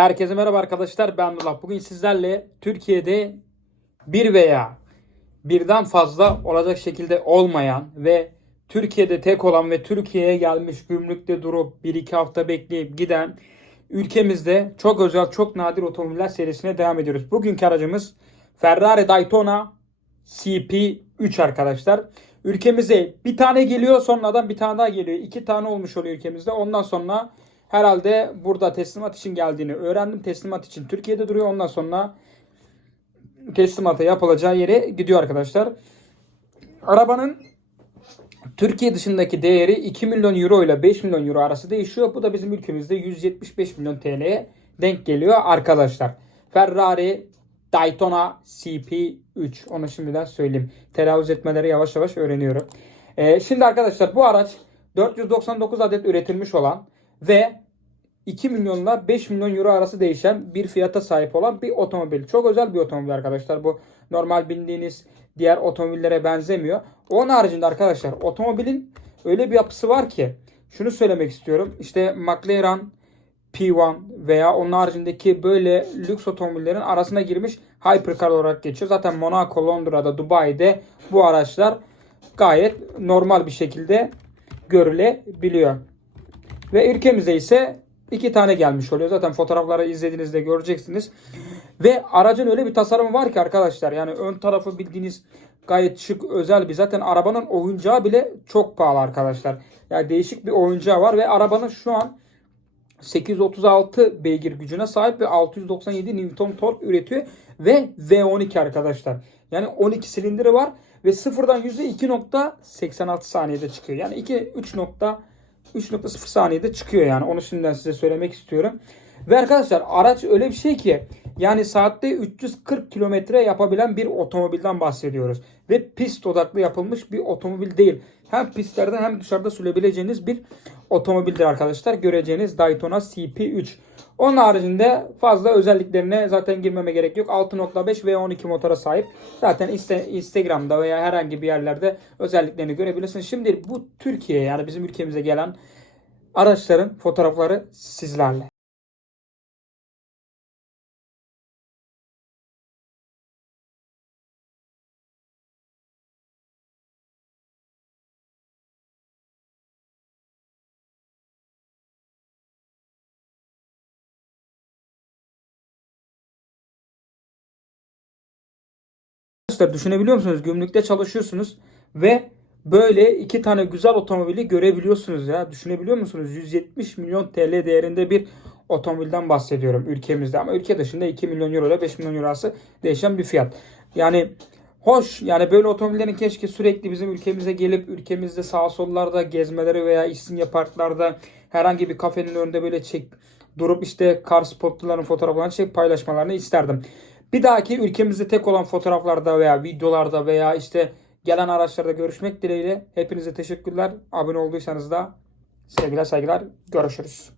Herkese merhaba arkadaşlar ben Abdullah. Bugün sizlerle Türkiye'de bir veya birden fazla olacak şekilde olmayan ve Türkiye'de tek olan ve Türkiye'ye gelmiş gümrükte durup 1-2 hafta bekleyip giden ülkemizde çok özel çok nadir otomobiller serisine devam ediyoruz. Bugünkü aracımız Ferrari Daytona CP3 arkadaşlar. Ülkemize bir tane geliyor sonradan bir tane daha geliyor. İki tane olmuş oluyor ülkemizde. Ondan sonra herhalde burada teslimat için geldiğini öğrendim. Teslimat için Türkiye'de duruyor. Ondan sonra teslimata yapılacağı yere gidiyor arkadaşlar. Arabanın Türkiye dışındaki değeri 2 milyon euro ile 5 milyon euro arası değişiyor. Bu da bizim ülkemizde 175 milyon TL'ye denk geliyor arkadaşlar. Ferrari Daytona CP3. Onu şimdiden söyleyeyim. Telaffuz etmeleri yavaş yavaş öğreniyorum. Ee, şimdi arkadaşlar bu araç 499 adet üretilmiş olan ve 2 milyonla 5 milyon euro arası değişen bir fiyata sahip olan bir otomobil. Çok özel bir otomobil arkadaşlar. Bu normal bindiğiniz diğer otomobillere benzemiyor. Onun haricinde arkadaşlar otomobilin öyle bir yapısı var ki şunu söylemek istiyorum. İşte McLaren P1 veya onun haricindeki böyle lüks otomobillerin arasına girmiş hypercar olarak geçiyor. Zaten Monaco, Londra'da, Dubai'de bu araçlar gayet normal bir şekilde görülebiliyor. Ve ülkemize ise iki tane gelmiş oluyor. Zaten fotoğrafları izlediğinizde göreceksiniz. Ve aracın öyle bir tasarımı var ki arkadaşlar. Yani ön tarafı bildiğiniz gayet şık özel bir. Zaten arabanın oyuncağı bile çok pahalı arkadaşlar. Yani değişik bir oyuncağı var ve arabanın şu an 836 beygir gücüne sahip ve 697 Newton tork üretiyor ve V12 arkadaşlar. Yani 12 silindiri var ve sıfırdan %2.86 saniyede çıkıyor. Yani 2 3 3.0 saniyede çıkıyor yani. Onu şimdiden size söylemek istiyorum. Ve arkadaşlar araç öyle bir şey ki yani saatte 340 kilometre yapabilen bir otomobilden bahsediyoruz. Ve pist odaklı yapılmış bir otomobil değil. Hem pistlerde hem dışarıda sürebileceğiniz bir otomobildir arkadaşlar. Göreceğiniz Daytona CP3. Onun haricinde fazla özelliklerine zaten girmeme gerek yok. 6.5 ve 12 motora sahip. Zaten Instagram'da veya herhangi bir yerlerde özelliklerini görebilirsiniz. Şimdi bu Türkiye yani bizim ülkemize gelen araçların fotoğrafları sizlerle. Arkadaşlar düşünebiliyor musunuz? Gümrükte çalışıyorsunuz ve böyle iki tane güzel otomobili görebiliyorsunuz ya. Düşünebiliyor musunuz? 170 milyon TL değerinde bir otomobilden bahsediyorum ülkemizde ama ülke dışında 2 milyon euro ile 5 milyon euro arası değişen bir fiyat. Yani hoş yani böyle otomobillerin keşke sürekli bizim ülkemize gelip ülkemizde sağ sollarda gezmeleri veya İstinye parklarda herhangi bir kafenin önünde böyle çek durup işte kar spotluların fotoğraflarını çek paylaşmalarını isterdim. Bir dahaki ülkemizde tek olan fotoğraflarda veya videolarda veya işte gelen araçlarda görüşmek dileğiyle. Hepinize teşekkürler. Abone olduysanız da sevgiler saygılar. Görüşürüz.